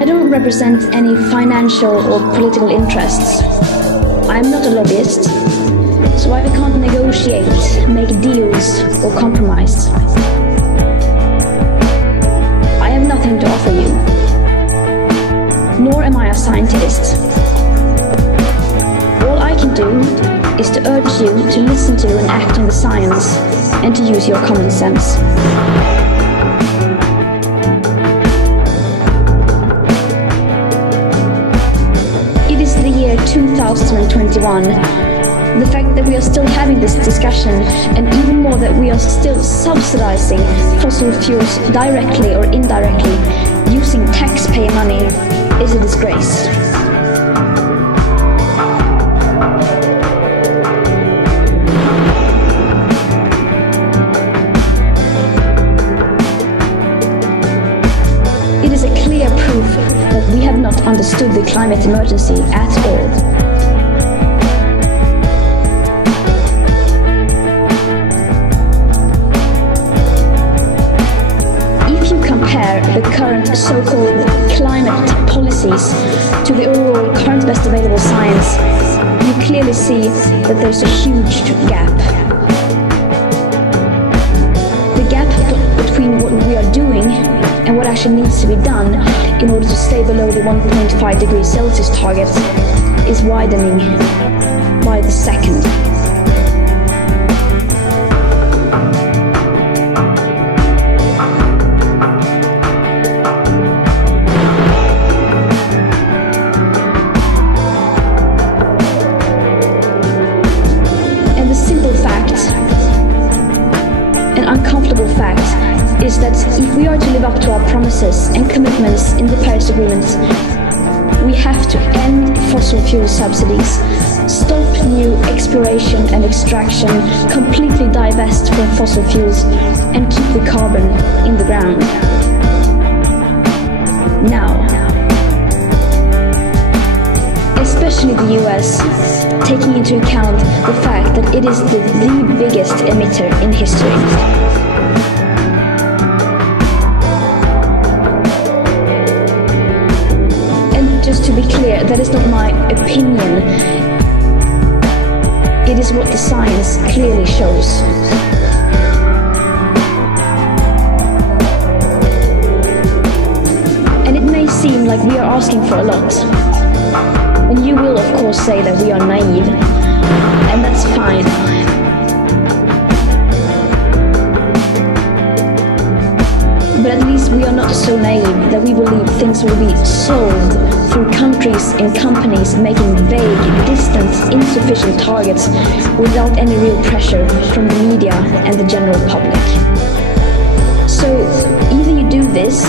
I don't represent any financial or political interests. I am not a lobbyist, so I can't negotiate, make deals, or compromise. I have nothing to offer you, nor am I a scientist. All I can do is to urge you to listen to and act on the science and to use your common sense. It is the year 2021. The fact that we are still having this discussion, and even more that we are still subsidizing fossil fuels directly or indirectly using taxpayer money, is a disgrace. It is a clear proof that we have not understood the climate emergency at all. The current so-called climate policies to the overall current best available science, you clearly see that there's a huge gap. The gap between what we are doing and what actually needs to be done in order to stay below the 1.5 degrees Celsius target is widening by the second. Uncomfortable fact is that if we are to live up to our promises and commitments in the Paris Agreement, we have to end fossil fuel subsidies, stop new exploration and extraction, completely divest from fossil fuels, and keep the carbon in the ground. Now, especially the US, taking into account the fact that it is the biggest emitter in history. And just to be clear, that is not my opinion. It is what the science clearly shows. And it may seem like we are asking for a lot. And you will, of course, say that we are naive, and that's fine. But at least we are not so naive that we believe things will be solved through countries and companies making vague, distant, insufficient targets without any real pressure from the media and the general public. So either you do this,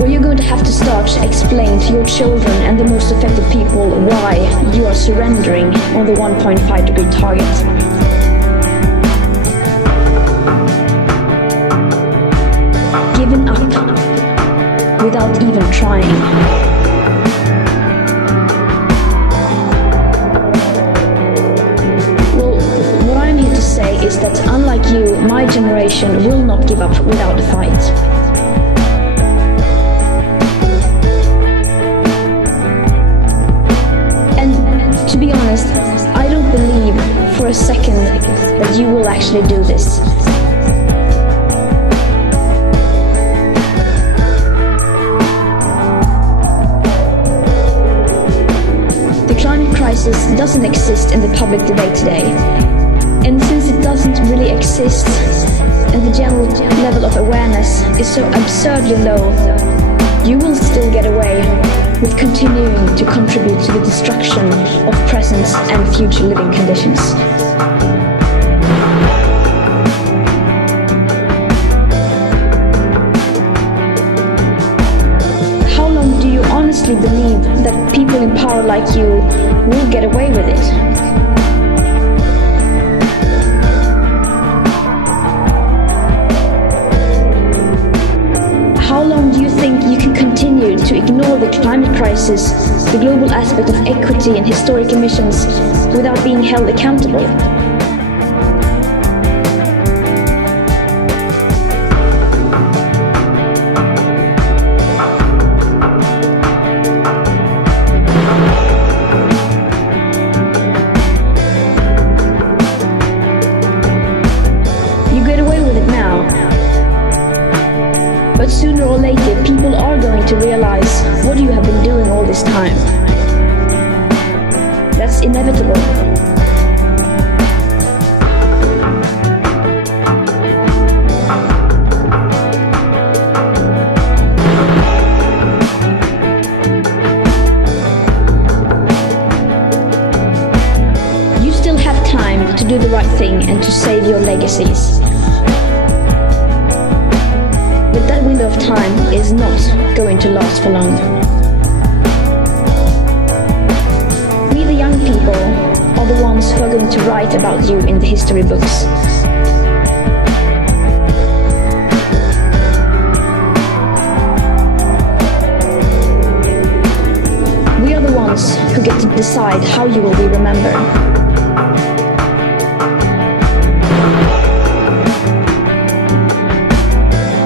or you're going to have to start to explain to your children and the most affected people why you are surrendering on the 1.5 degree target. Giving up without even trying. Well, what I'm here to say is that unlike you, my generation will not give up without a fight. To be honest, I don't believe for a second that you will actually do this. The climate crisis doesn't exist in the public debate today. And since it doesn't really exist, and the general level of awareness is so absurdly low, you will still get away with continuing to contribute to the destruction of present and future living conditions. How long do you honestly believe that people in power like you will get away with it? How long do you think you can continue to ignore the climate crisis, the global aspect of equity and historic emissions, without being held accountable? realize what you have been doing all this time. That's inevitable. You still have time to do the right thing and to save your legacies. But that window of time is not going to last for long. We, the young people, are the ones who are going to write about you in the history books. We are the ones who get to decide how you will be remembered.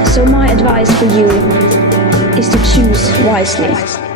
So my advice for you is to choose wisely.